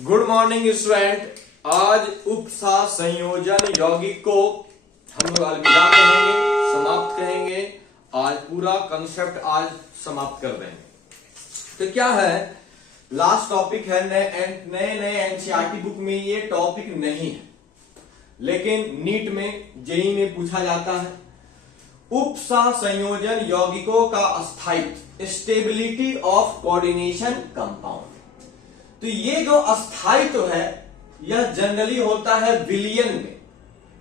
Good morning student. आज उपसा संयोजन यौगिक को हम लोग अलविदा कहेंगे, समाप्त कहेंगे। आज पूरा कंसेप्ट आज समाप्त कर देंगे। तो क्या है, लास्ट टॉपिक है। नए एनसीईआरटी बुक में ये टॉपिक नहीं है, लेकिन नीट में जेईई में पूछा जाता है। उपसा संयोजन यौगिकों का स्थायित्व, स्टेबिलिटी ऑफ कोऑर्डिनेशन कंपाउंड। तो ये जो स्थायित्व है यह जनरली होता है विलयन में।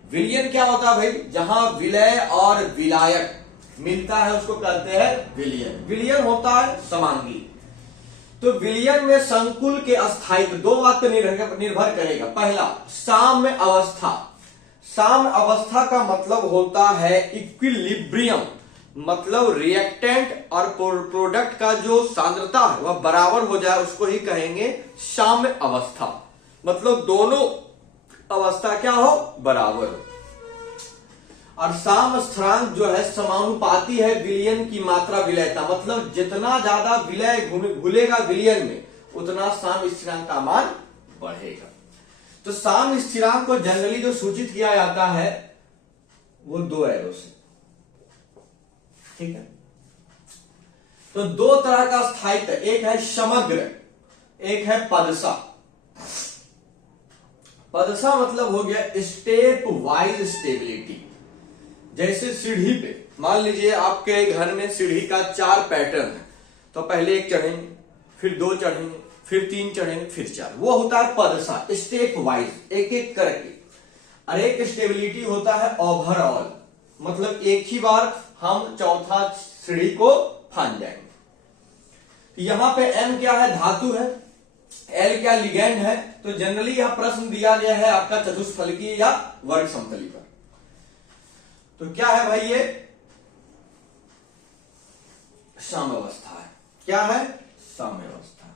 विलयन क्या होता है भाई? जहां विलय और विलायक मिलता है उसको कहते हैं विलयन। विलयन होता है समांगी। तो विलयन में संकुल के स्थायित्व दो बात पर निर्भर करेगा। पहला, साम्य अवस्था। साम्य अवस्था का मतलब होता है इक्विलिब्रियम, मतलब रिएक्टेंट और प्रोडक्ट का जो सांद्रता है वह बराबर हो जाए, उसको ही कहेंगे साम्य अवस्था। मतलब दोनों अवस्था क्या हो? बराबर हो। और साम्य स्थिरांक जो है समानुपाती है विलयन की मात्रा विलयता, मतलब जितना ज्यादा विलय घुलेगा विलयन में उतना साम्य स्थिरांक का मान बढ़ेगा। तो साम्य स्थिरांक को जनरली जो सूचित किया जाता है वो दो एरो से, ठीक है। तो दो तरह का स्थायित्व, एक है समग्र, एक है पदसा। पदसा मतलब हो गया स्टेप वाइज स्टेबिलिटी। जैसे सीढ़ी पे मान लीजिए आपके घर में सीढ़ी का 4 पैटर्न है, तो पहले एक चढ़ेंगे, फिर 2 चढ़ेंगे, फिर 3 चढ़ेंगे, फिर 4। वो होता है पदसा, स्टेप वाइज, एक एक करके। और एक स्टेबिलिटी होता है ओवरऑल, मतलब एक ही बार हम चौथा सीढ़ी को फांद जाएंगे। यहां पे M क्या है? धातु है। L क्या? लिगैंड है। तो जनरली यह प्रश्न दिया गया है आपका चतुष्फलकीय या वर्ग समतली पर। तो क्या है भाई? ये साम्यावस्था है। क्या है? साम्यावस्था।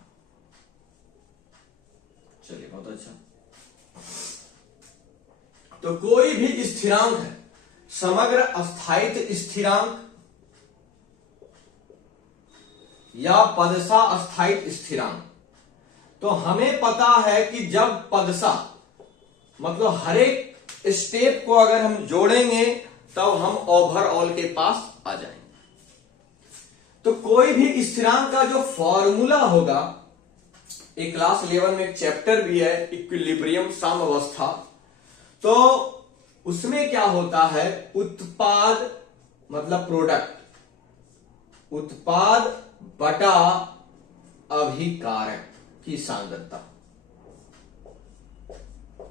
चलिए, बहुत अच्छा। तो कोई भी स्थिरांक है, समग्र स्थायित्व स्थिरांक या पदसा स्थायित्व स्थिरांक, तो हमें पता है कि जब पदसा मतलब हर एक स्टेप को अगर हम जोड़ेंगे तब हम ओवरऑल के पास आ जाएंगे। तो कोई भी स्थिरांक का जो फॉर्मूला होगा, एक क्लास 11 में एक चैप्टर भी है इक्विलिब्रियम साम्यावस्था, तो उसमें क्या होता है? उत्पाद मतलब प्रोडक्ट, उत्पाद बटा अभिकारक की सांद्रता।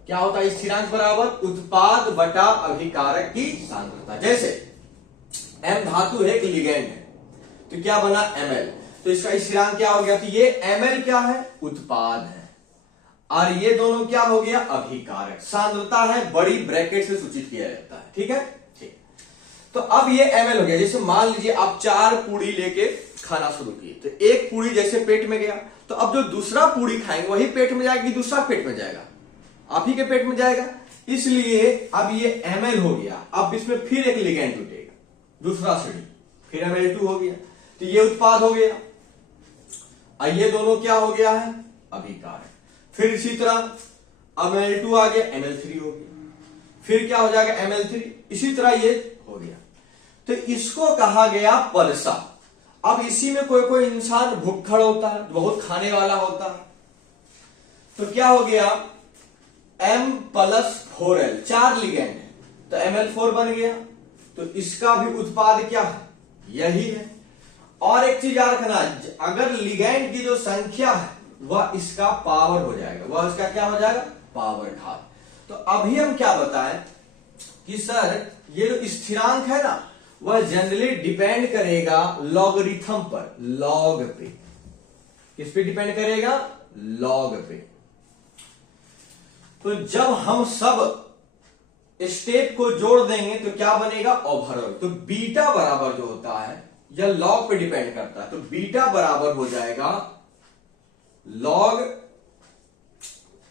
क्या होता है? स्थिरांक बराबर उत्पाद बटा अभिकारक की सांद्रता। जैसे M धातु है, एक लिगैंड है, तो क्या बना? Ml। तो इसका स्थिरांक क्या हो गया? तो ये Ml क्या है? उत्पाद है, और ये दोनों क्या हो गया? अभिकारक। सांद्रता है, बड़ी ब्रैकेट से सूचित किया जाता है, ठीक है। ठीक। तो अब ये Ml हो गया। जैसे मान लीजिए आप 4 पूड़ी लेके खाना शुरू किए, तो एक पूड़ी जैसे पेट में गया, तो अब जो दूसरा पूड़ी खाएंगे वही पेट में जाएगी, दूसरा पेट में जाएगा, आप ही के पेट में जाएगा। इसलिए अब ये Ml हो गया। अब इसमें फिर एक लिगैंड जुटेगा, दूसरा सीढ़ी, फिर Ml2 हो गया, तो ये उत्पाद हो गया। और ये दोनों क्या हो गया है? अभिकारक। फिर इसी तरह Ml2 आ गया, Ml3 हो गया, फिर क्या हो जाएगा? Ml3। इसी तरह ये हो गया। तो इसको कहा गया पदसा। अब इसी में कोई कोई इंसान भुक्खड़ होता है, बहुत खाने वाला होता है, तो क्या हो गया? M+4L, 4 लिगैंड है, तो Ml4 बन गया। तो इसका भी उत्पाद क्या है? यही है। और एक चीज याद रखना, अगर लिगैंड की जो संख्या है वह इसका पावर हो जाएगा, वह इसका क्या हो जाएगा? पावर घात। तो अभी हम क्या बताएं कि सर ये जो स्थिरांक है ना, वह जनरली डिपेंड करेगा लॉगरिथम पर, लॉग पे। किस पे डिपेंड करेगा? लॉग पे। तो जब हम सब स्टेप को जोड़ देंगे तो क्या बनेगा? ओवरऑल। तो बीटा बराबर जो होता है यह लॉग पे डिपेंड करता है, तो बीटा बराबर हो जाएगा लॉग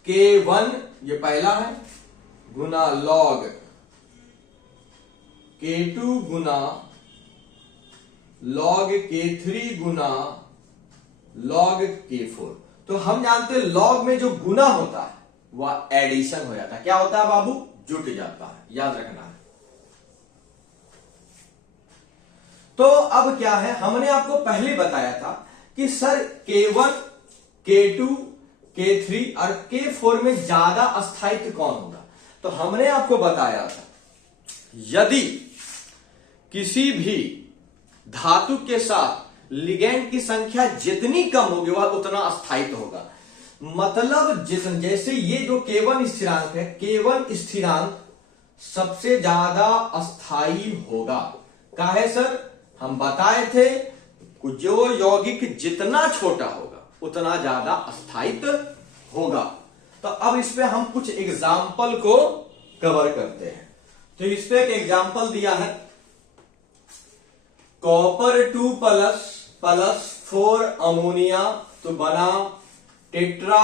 K1, ये पहला है, गुना लॉग K2 गुना लॉग K3 गुना लॉग K4। तो हम जानते हैं लॉग में जो गुना होता है वह एडिशन हो जाता है। क्या होता है बाबू? जुट जाता है, याद रखना है। तो अब क्या है, हमने आपको पहले बताया था कि सर K1, K2, K3 और K4 में ज्यादा अस्थायित्व कौन होगा। तो हमने आपको बताया था यदि किसी भी धातु के साथ लिगेंड की संख्या जितनी कम होगी वह उतना अस्थायित्व होगा। मतलब जैसे ये जो K1 स्थिरांक है, K1 स्थिरांक सबसे ज्यादा अस्थायी होगा। काहे सर? हम बताए थे जो यौगिक जितना छोटा होगा उतना ज्यादा अस्थायित्व होगा। तो अब इस पे हम कुछ एग्जाम्पल को कवर करते हैं। तो इस पे एक एग्जाम्पल दिया है, कॉपर 2 प्लस 4 अमोनिया तो बना टेट्रा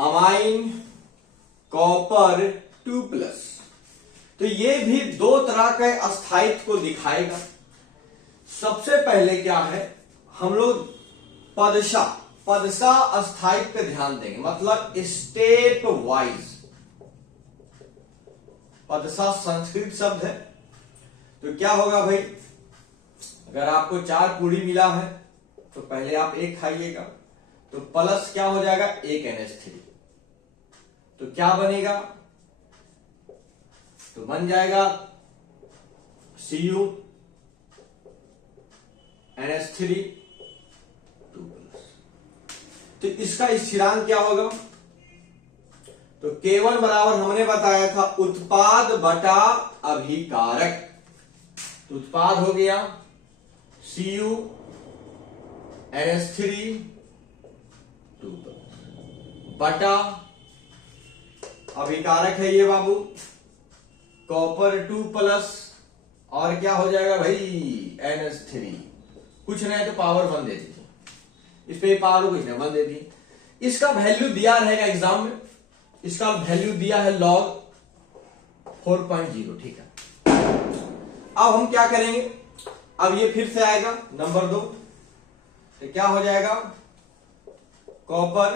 अमाइन कॉपर 2 प्लस। तो ये भी दो तरह के अस्थायित्व को दिखाएगा। सबसे पहले क्या है, हम लोग पदसा अस्थायित्व पे ध्यान देंगे, मतलब स्टेप वाइज। पदसा संस्कृत शब्द है। तो क्या होगा भाई, अगर आपको 4 पूरी मिला है तो पहले आप एक खाइएगा, तो प्लस क्या हो जाएगा, 1 NH3। तो क्या बनेगा, तो बन जाएगा Cu NH3 2 प्लस। तो इसका स्थिरांक क्या होगा, तो K1 बराबर हमने बताया था उत्पाद बटा अभिकारक। तो उत्पाद हो गया Cu NH3 2 प्लस बटा अभिकारक है ये बाबू कॉपर 2 प्लस, और क्या हो जाएगा भाई NH3। कुछ नहीं तो पावर 1 दे दीजिए, इस पे पावर कुछ नहीं 1 दे दी। इसका वैल्यू दिया रहेगा एग्जाम में, इसका वैल्यू दिया है log 4.0। ठीक है, अब हम क्या करेंगे, अब ये फिर से आएगा नंबर 2। तो क्या हो जाएगा, कॉपर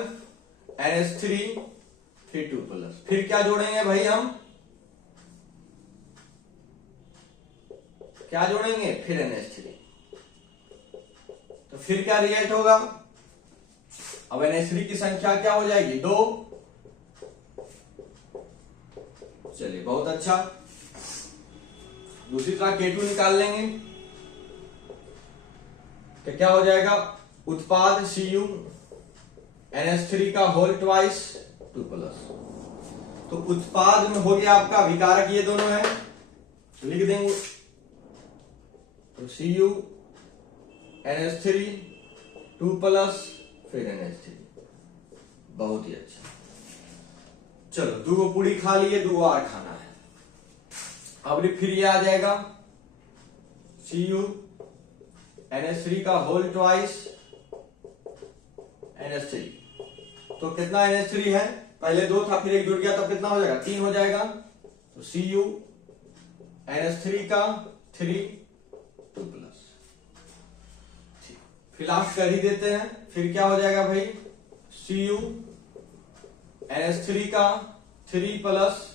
NH3 फिर 2 प्लस, फिर क्या जोड़ेंगे भाई हम, क्या जोड़ेंगे, फिर NH3। तो फिर क्या रिएक्ट होगा, अब NH3 की संख्या क्या हो जाएगी, 2। चलिए बहुत अच्छा। दूसरी तरह K2 निकाल लेंगे, तो क्या हो जाएगा, उत्पाद Cu NH3 का होल ट्वाइस 2 प्लस। तो उत्पाद में हो गया आपका अभिकारक, ये दोनों है, लिख देंगे। तो Cu NH3 2 प्लस फिर NH3। बहुत ही अच्छा। चलो 2 पूरी खा लिए, 2 और खाना है। अब फिर ये आ जाएगा Cu NH3 का होल ट्वाइस NH3। तो कितना NH3 है, पहले 2 था फिर 1 जुड़ गया, तब कितना हो जाएगा, 3 हो जाएगा। तो Cu NH3 का 3 2 प्लस। फिर लास्ट कर ही देते हैं, फिर क्या हो जाएगा भाई, Cu NH3 का 3 प्लस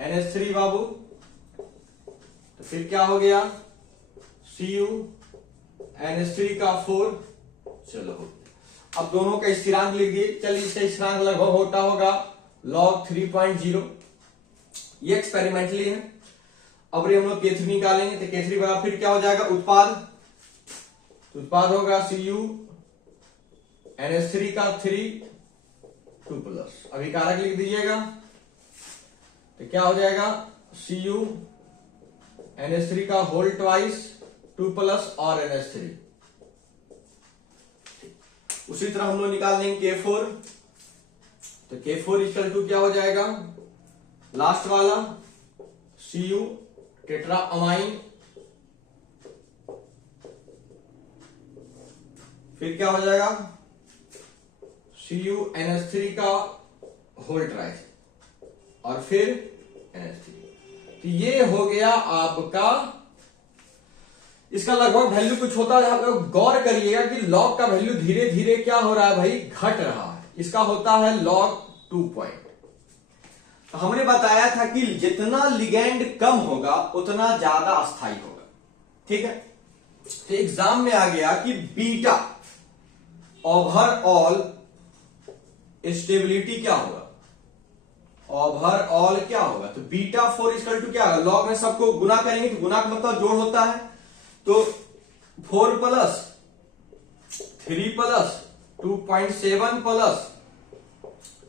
NH3 बाबू। तो फिर क्या हो गया, Cu NH3 का 4। चलो अब दोनों का स्थिरांक लिख दिए। चलिए इसका स्थिरांक लगभग होता होगा log 3.0। ये एक्सपेरिमेंटली है। अब हम लोग K3 निकालेंगे, तो K3 बराबर फिर क्या हो जाएगा, उत्पाद। तो उत्पाद होगा Cu NH3 का 3 2 प्लस, अभिकारक लिख दीजिएगा। तो क्या हो जाएगा, Cu NH3 का होल ट्वाइस 2 प्लस और NH3। उसी तरह हम लोग निकाल देंगे K4। तो K4 इक्वल टू क्या हो जाएगा, लास्ट वाला Cu टेट्रा अमाइन, फिर क्या हो जाएगा Cu NH3 का होल ट्राइस और फिर NH3। तो ये हो गया आपका इसका लगभग वैल्यू कुछ होता है। आप लोग गौर करिएगा कि लॉग का वैल्यू धीरे धीरे क्या हो रहा है भाई, घट रहा है। इसका होता है लॉग 2 पॉइंट। तो हमने बताया था कि जितना लिगेंड कम होगा उतना ज्यादा अस्थायी होगा, ठीक है। तो एग्जाम में आ गया कि बीटा ओवरऑल स्टेबिलिटी क्या होगा, ओवरऑल क्या होगा। तो बीटा 4 इक्वल टू क्या होगा, लॉग में सबको गुना करेंगे तो गुना का मतलब जोड़ होता है। तो 4 प्लस 3 प्लस 2.7 प्लस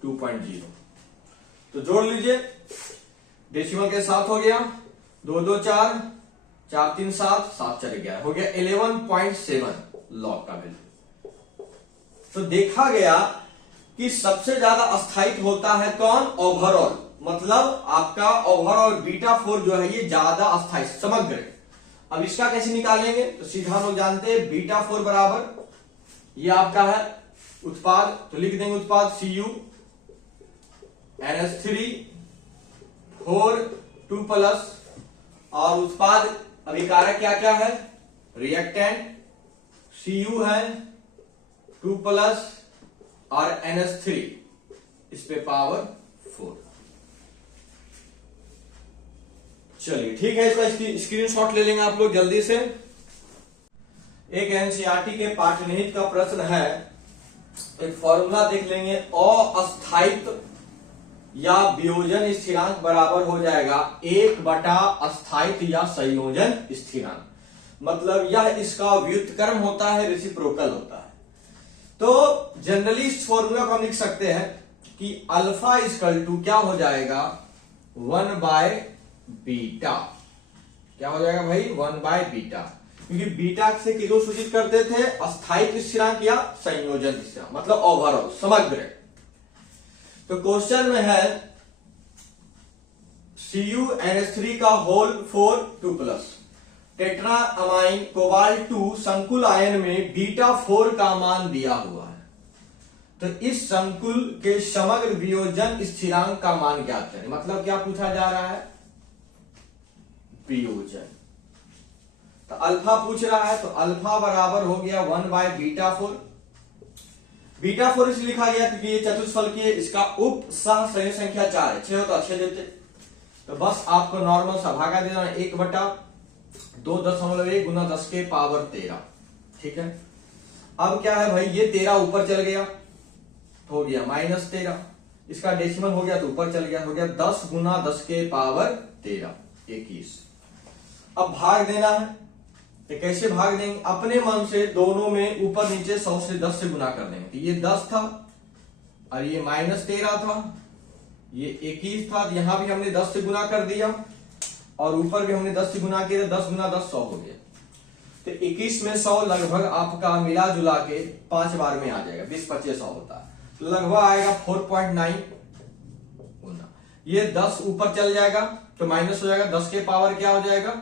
2.0, तो जोड़ लीजिए, डेसिमल के साथ हो गया, 2 2 4 4 3 7 7 चले गया, हो गया 11.7 लॉग का वैल्यू। तो देखा गया कि सबसे ज्यादा अस्थायित्व होता है कौन, ओवरऑल, मतलब आपका ओवरऑल बीटा 4 जो है ये ज्यादा अस्थायी समग्र। अब इसका कैसे निकालेंगे, तो सीधा हम लोग जानते हैं बीटा 4 बराबर ये आपका है उत्पाद, तो लिख देंगे उत्पाद Cu NH3 4 2 प्लस, और उत्पाद अभिकारक क्या क्या है, रिएक्टेंट Cu है 2 प्लस और NH3 इस पे पावर 4। चलिए ठीक है, इसका स्क्रीनशॉट ले लेंगे आप लोग जल्दी से। एक एनसीईआरटी के पाठ्यनिहित का प्रश्न है, एक फॉर्मूला देख लेंगे, अस्थायित्व या वियोजन स्थिरांक बराबर हो जाएगा 1/, अस्थायित्व या संयोजन स्थिरांक, मतलब यह इसका व्युत्क्रम होता है, रेसिप्रोकल होता है। तो जनरली इस फॉर्मूला को हम लिख सकते हैं कि अल्फा इक्वल टू क्या हो जाएगा 1/बीटा, क्या हो जाएगा भाई 1/बीटा, क्योंकि बीटा से किसको सूचित करते थे, अस्थायित्व स्थिरांक या संयोजन स्थिरांक, मतलब ओवरऑल समग्र। तो क्वेश्चन में है CuNH3 का whole 4 2 plus tetraammine cobalt 2 संकुल आयन में बीटा 4 का मान दिया हुआ है। तो इस संकुल के समग्र वियोजन स्थिरांक का मान ज्ञात करें, मतलब क्या पूछा जा रहा है, वियोजन। तो अल्फा पूछ रहा है, तो अल्फा बराबर हो गया 1/बीटा 4। बीटा 4 इसलिए लिखा गया क्योंकि ये चतुष्फल की इसका उप सह संयुग संख्या 4 है, 6 हो तो अच्छे देते। तो बस आपको नॉर्मल सा भागा देना 1/2.1 गुना 10 के पावर 13, ठीक है। अब क्या है भाई, ये 13 ऊपर चल गया, हो गया -13, इसका डेसिमल हो गया तो ऊपर चल गया, हो गया 10 गुना 10 के पावर 13 21। अब भाग देना है, तो कैसे भाग देंगे, अपने मन से दोनों में ऊपर नीचे 100 से 10 से गुना कर देंगे। तो ये 10 था और ये -13 था, ये 21 था, यहां भी हमने 10 से गुना कर दिया और ऊपर भी हमने 10 से गुना किया, 10 गुना 10 100 हो गया। तो 21 में 100 लगभग आपका मिला जुला के 5 बार में आ जाएगा, 20 25 100 होता है, तो लगभग आएगा 4.9 गुना। ये 10 ऊपर चल जाएगा तो माइनस हो जाएगा, 10 के पावर क्या हो जाएगा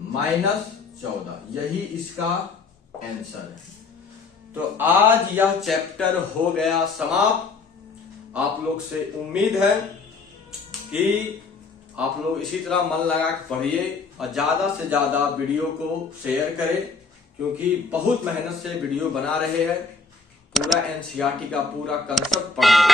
-14, यही इसका आंसर है। तो आज यह चैप्टर हो गया समाप्त। आप लोग से उम्मीद है कि आप लोग इसी तरह मन लगा के पढ़िए और ज्यादा से ज्यादा वीडियो को शेयर करें, क्योंकि बहुत मेहनत से वीडियो बना रहे हैं, पूरा एनसीईआरटी का पूरा कंसेप्ट पढ़ा है।